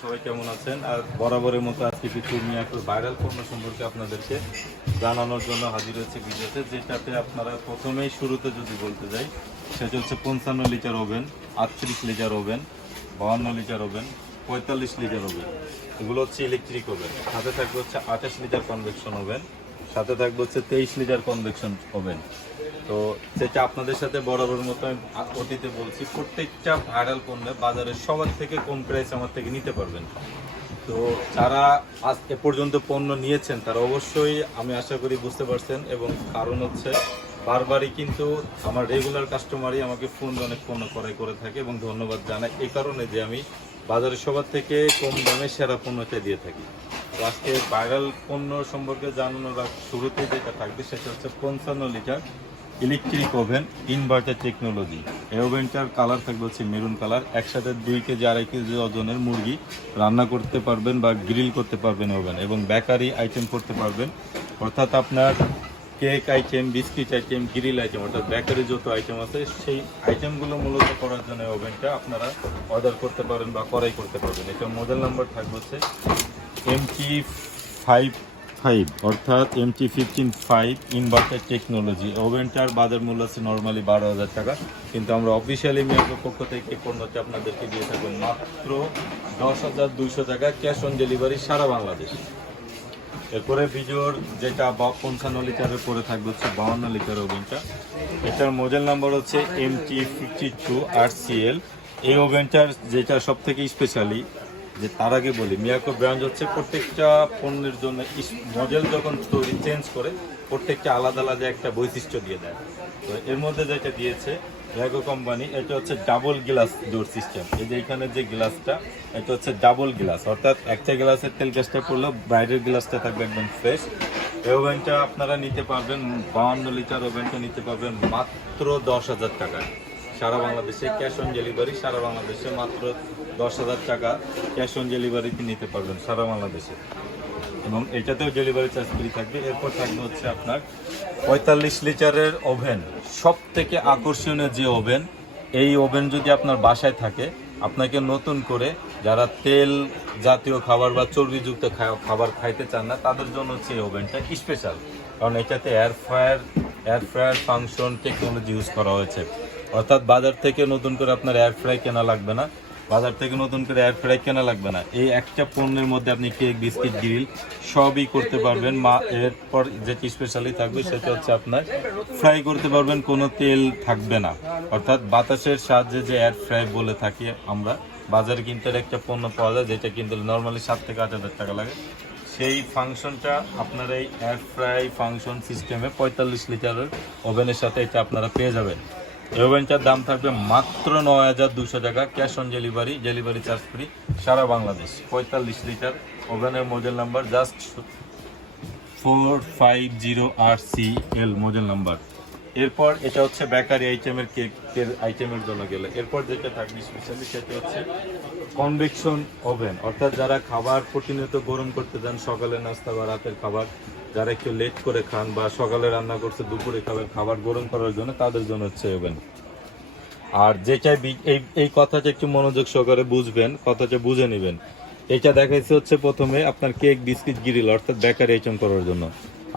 সবাই কেমন আছেন? আর বরাবরের মতো আজকে কিছু মিয়াকুর ভাইরাল পণ্য সম্পর্কে আপনাদেরকে জানানোর জন্য হাজির হয়েছে ভিডিওতে যেটাতে আপনারা প্রথমেই শুরুতে যদি বলতে যাই, সেটা হচ্ছে পঞ্চান্ন লিটার ওভেন, আটত্রিশ লিটার ওভেন, বাহান্ন লিটার ওভেন, পঁয়তাল্লিশ লিটার ওভেন। এগুলো হচ্ছে ইলেকট্রিক ওভেন সাথে থাকবে হচ্ছে আঠাশ লিটার কনভেকশন ওভেন সাথে থাকবে হচ্ছে তেইশ লিটার কনভেকশন ওভেন তো যেটা আপনাদের সাথে বরাবর মতো আমি অতীতে বলছি, প্রত্যেকটা ভাইরাল পণ্য বাজারে সবার থেকে কম প্রাইস আমার থেকে নিতে পারবেন। তো যারা আজ এ পর্যন্ত পণ্য নিয়েছেন, তারা অবশ্যই আমি আশা করি বুঝতে পারছেন এবং কারণ হচ্ছে বারবারই কিন্তু আমার রেগুলার কাস্টমারই আমাকে ফোন অনেক পণ্য ক্রয় করে থাকে এবং ধন্যবাদ জানাই এই কারণে যে আমি বাজারে সবার থেকে কম দামে সেরা পণ্যটা দিয়ে থাকি। তো আজকে ভাইরাল পণ্য সম্পর্কে জানানোর শুরুতেই যেটা থাকবে সেটা হচ্ছে পঞ্চান্ন litre electric oven, inverter technology. এই ওভেনটার কালার থাকবে হচ্ছে মেরুন কালার। একসাথে দুই কেজি, আড়াই কেজি ওজনের মুরগি রান্না করতে পারবেন বা গ্রিল করতে পারবেন ওভেন এবং বেকারি আইটেম করতে পারবেন। অর্থাৎ আপনার cake item, biscuit item, grill item, অর্থাৎ বেকারি যত আইটেম আছে, সেই আইটেমগুলো মূলত করার জন্য ওভেনটা আপনারা অর্ডার করতে পারেন বা করাই করতে পারবেন। এটা মডেল নাম্বার থাকবে হচ্ছে এমটি ফাইভ ফাইভ অর্থাৎ MT fifteen five inverter technology ওভেনটার বাজার মূল্য আছে নর্মালি বারো হাজার টাকা, কিন্তু আমরা অফিসিয়ালি মেয়ের পক্ষ থেকে পণ্যটা আপনাদেরকে দিয়ে থাকব মাত্র দশ হাজার দুইশো টাকা ক্যাশ অন ডেলিভারি সারা বাংলাদেশ। এরপরে ভিডিওর যেটা বা পঞ্চান্ন লিটারের পরে থাকবে হচ্ছে বাউন্ন লিটার ওভেনটা। এটার মডেল নাম্বার হচ্ছে M T fifty two R CL এই ওভেনটার যেটা সব থেকে স্পেশালি যে তার আগে বলি, মিয়াকো ব্র্যান্ড হচ্ছে প্রত্যেকটা পণ্যের জন্য মডেল যখন তৈরি চেঞ্জ করে, প্রত্যেকটা আলাদা আলাদা একটা বৈশিষ্ট্য দিয়ে দেয়। তো এর মধ্যে যেটা দিয়েছে র্যাগো কোম্পানি, এটা হচ্ছে ডাবল গ্লাস ডোর সিস্টেম এই যে এখানে যে গ্লাসটা এটা হচ্ছে ডাবল গ্লাস অর্থাৎ একটা গ্লাসের তেল গ্যাসটা পড়লেও বাইরের গ্লাসটা থাকবে একদম ফ্রেশ এই ওভেনটা আপনারা নিতে পারবেন বাউন্ন লিটার ওভেনটা নিতে পারবেন মাত্র দশ হাজার টাকায়। সারা বাংলাদেশে ক্যাশ অন ডেলিভারি সারা বাংলাদেশে মাত্র দশ হাজার টাকা ক্যাশ অন ডেলিভারিতে নিতে পারবেন সারা বাংলাদেশে। এবং এটাতেও ডেলিভারি চার্জ ফ্রি থাকবে। এরপর থাকবে হচ্ছে আপনার পঁয়তাল্লিশ লিটারের ওভেন সব থেকে আকর্ষণীয় যে ওভেন এই ওভেন যদি আপনার বাসায় থাকে, আপনাকে নতুন করে যারা তেল জাতীয় খাবার বা চর্বিযুক্ত খাবার খাইতে চান না, তাদের জন্য হচ্ছে এই ওভেনটা স্পেশাল কারণ এটাতে air fryer air fryer function technology use করা হয়েছে। অর্থাৎ বাজার থেকে নতুন করে আপনার এয়ার ফ্রাই কেনা লাগবে না। বাজার থেকে নতুন করে এয়ার ফ্রাই কেনা লাগবে না। এই একটা পণ্যের মধ্যে আপনি কেক বিস্কিট গ্রিল সবই করতে পারবেন। মা, এরপর যেটি স্পেশালি থাকবে সেটা হচ্ছে আপনার ফ্রাই করতে পারবেন, কোনো তেল থাকবে না। অর্থাৎ বাতাসের সাহায্যে যে এয়ার ফ্রাই বলে থাকি আমরা, বাজারে কিনতে একটা পণ্য পাওয়া যায়, যেটা কিন্তু নর্মালি সাত থেকে আট হাজার টাকা লাগে। সেই ফাংশনটা আপনার এই এয়ার ফ্রাই ফাংশন সিস্টেমে পঁয়তাল্লিশ লিটারের ওভেনের সাথে এটা আপনারা পেয়ে যাবেন। ওভেনটার দাম থাকবে মাত্র নয় হাজার দুশো টাকা cash on delivery delivery charge free সারা বাংলাদেশ। পঁয়তাল্লিশ লিটার ওভেনের model number just four five zero R C L model number এরপর এটা হচ্ছে বেকারি আইটেমের কেকের আইটেমের জন্য গেলে। এরপর যেটা থাকবে স্পেশালি সেটা হচ্ছে কনভেকশন ওভেন অর্থাৎ যারা খাবার প্রতিনিয়ত গরম করতে চান সকালের নাস্তা বা রাতের খাবার যারা একটু লেট করে খান বা সকালে রান্না করছে, দুপুরে খাবার খাবার গরম করার জন্য তাদের জন্য হচ্ছে ওভেন আর যেটা এই এই কথাটা একটু মনোযোগ সহকারে বুঝবেন, কথাটা বুঝে নেবেন। এটা দেখাইছে হচ্ছে প্রথমে আপনার কেক বিস্কিট গিরিল অর্থাৎ বেকারি আইটেম করার জন্য।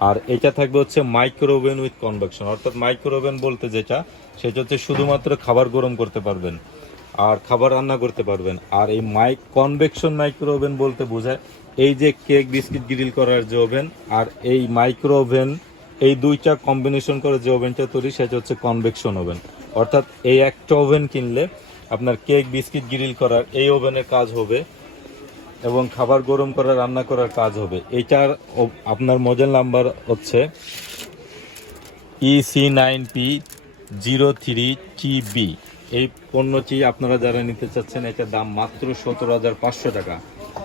আর এটা থাকবে হচ্ছে মাইক্রো ওভেন উইথ কনভেকশন অর্থাৎ মাইক্রো ওভেন বলতে যেটা, সেটা হচ্ছে শুধুমাত্র খাবার গরম করতে পারবেন। আর খাবার রান্না করতে পারবেন। আর এই মাইক কনভেকশন মাইক্রো ওভেন বলতে বোঝায়, এই যে কেক বিস্কিট গ্রিল করার যে ওভেন আর এই মাইক্রো ওভেন এই দুইটা কম্বিনেশন করে যে ওভেনটা তৈরি, সেটা হচ্ছে কনভেকশন ওভেন অর্থাৎ এই একটা ওভেন কিনলে আপনার কেক বিস্কিট গ্রিল করার এই ওভেনের কাজ হবে, এবং খাবার গরম করা, রান্না করার কাজ হবে। এটার আপনার মডেল নাম্বার হচ্ছে EC nine P zero three T B এই পণ্যটি আপনারা যারা নিতে চাচ্ছেন, এটার দাম মাত্র সতেরো হাজার পাঁচশো টাকা।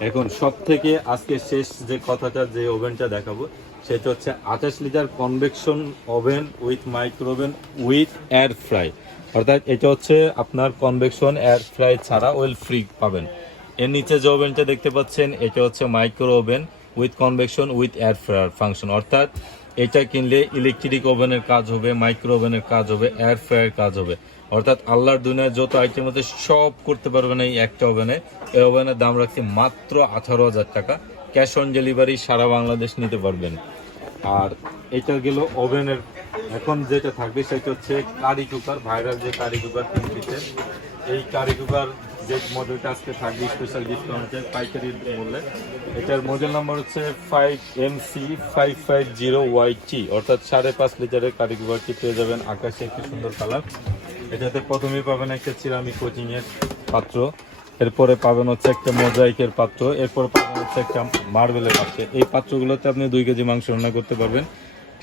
এখন সব থেকে আজকে শেষ যে কথাটা, যে ওভেনটা দেখাবো, সেটা হচ্ছে আঠাশ litre convection oven with micro oven with air fry. অর্থাৎ এটা হচ্ছে আপনার কনভেকশন এয়ার ফ্রাই ছাড়া ওয়েল ফ্রি পাবেন। এর নিচে যে ওভেনটা দেখতে পাচ্ছেন, এটা হচ্ছে micro oven with convection with air fryer function. অর্থাৎ এটা কিনলে ইলেকট্রিক ওভেনের কাজ হবে মাইক্রো ওভেনের কাজ হবে এয়ার ফ্রায়ার কাজ হবে। অর্থাৎ আল্লাহর দুনিয়ার যত আইটেম আছে সব করতে পারবেন এই একটা ওভেনে এই ওভেনের দাম রাখছি মাত্র আঠারো হাজার টাকা। ক্যাশ অন ডেলিভারি সারা বাংলাদেশ নিতে পারবেন। আর এটা গেল ওভেনের এখন যেটা থাকবে সেটা হচ্ছে কারি কুকার ভাইরাল যে কারি কুকার এই কারি কুকার যে মডেলটা আজকে থাকবে স্পেশাল ডিসকাউন্টের পাইকারি মূল্যে। এটার মডেল নাম্বার হচ্ছে five M C five five zero Y T অর্থাৎ সাড়ে পাঁচ লিটারের কারি কুকারটি পেয়ে যাবেন আকাশে একটি সুন্দর কালার। এটাতে প্রথমেই পাবেন একটা সিরামিক কোচিংয়ের পাত্র, এরপরে পাবেন হচ্ছে একটা মোজাইকের পাত্র, এরপরে পাবেন হচ্ছে একটা মার্বেলের পাত্র। এই পাত্রগুলোতে আপনি দুই কেজি মাংস রান্না করতে পারবেন,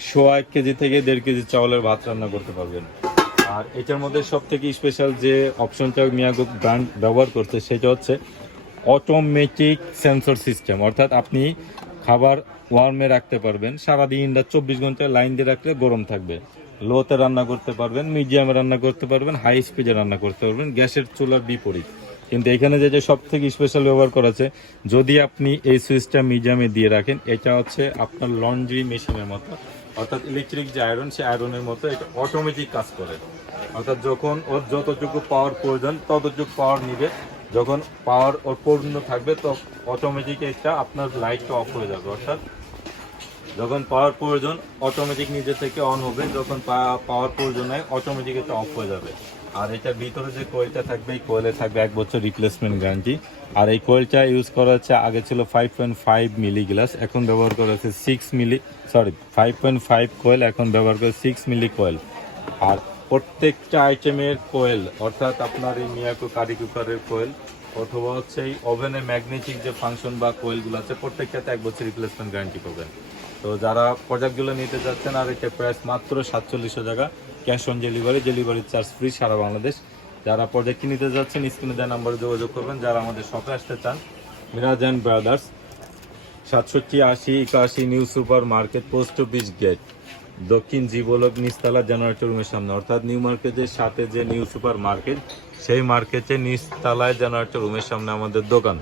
সোয়া এক কেজি থেকে দেড় কেজি চাউলের ভাত রান্না করতে পারবেন। আর এটার মধ্যে সব থেকে স্পেশাল যে অপশনটা মিয়াগো ব্র্যান্ড ব্যবহার করছে, সেটা হচ্ছে অটোমেটিক সেন্সর সিস্টেম অর্থাৎ আপনি খাবার ওয়ার্মে রাখতে পারবেন, সারাদিন রাত চব্বিশ ঘণ্টা লাইন দিয়ে রাখলে গরম থাকবে। লোতে রান্না করতে পারবেন মিডিয়ামে রান্না করতে পারবেন হাই স্পিডে রান্না করতে পারবেন, গ্যাসের চুলার বিপরীত। কিন্তু এখানে যে যে সব থেকে স্পেশাল ব্যবহার করা আছে, যদি আপনি এই সুইচটা মিডিয়ামে দিয়ে রাখেন, এটা হচ্ছে আপনার লন্ড্রি মেশিনের মতো। অর্থাৎ ইলেকট্রিক যে আয়রন সে আয়রনের মতো এটা অটোমেটিক কাজ করে। অর্থাৎ যখন ওর যতটুকু পাওয়ার প্রয়োজন, ততটুকু পাওয়ার নিবে। যখন পাওয়ার ওর পূর্ণ থাকবে, তো অটোমেটিক এটা আপনার লাইটটা অফ হয়ে যাবে। অর্থাৎ যখন পাওয়ার প্রয়োজন অটোমেটিক নিজে থেকে অন হবে। যখন পাওয়ার প্রয়োজন হয় অটোমেটিক এটা অফ হয়ে যাবে। আর এটার ভিতরে যে কোয়েলটা থাকবে, এই কোয়েলে থাকবে এক বছর রিপ্লেসমেন্ট গ্যারান্টি আর এই কোয়েলটা ইউজ করা হচ্ছে, আগে ছিল five point five milli glass এখন ব্যবহার করা হচ্ছে six milli sorry five point five coil এখন ব্যবহার করে সিক্স মিলি কোয়েল আর প্রত্যেকটা আইটেমের কোয়েল অর্থাৎ আপনার এই মিয়াকো কারি কুকারের কোয়েল অথবা হচ্ছে এই ওভেনের ম্যাগনেটিক যে ফাংশন বা কোয়েলগুলো আছে, প্রত্যেকটাতে এক বছর রিপ্লেসমেন্ট গ্যারান্টি পাবেন। তো যারা প্রোডাক্টগুলো নিতে যাচ্ছেন, আর এটা প্রাইস মাত্র সাতচল্লিশশো টাকা cash on delivery delivery charge free সারা বাংলাদেশ। যারা প্রোডাক্টটি নিতে যাচ্ছেন, স্ক্রিনে দেওয়া নাম্বারে যোগাযোগ করবেন। যারা আমাদের শপে আসতে চান, মিরাজ অ্যান্ড ব্রাদার্স, সাতষট্টি, আশি, একাশি, new super market, post office gate, দক্ষিণ জীবলোক, নিস্তালা জেনারেটর রুমের সামনে। অর্থাৎ নিউ মার্কেটের সাথে যে নিউ সুপার মার্কেট, সেই মার্কেটে নিচতলায় জেনারেটর রুমের সামনে আমাদের দোকান।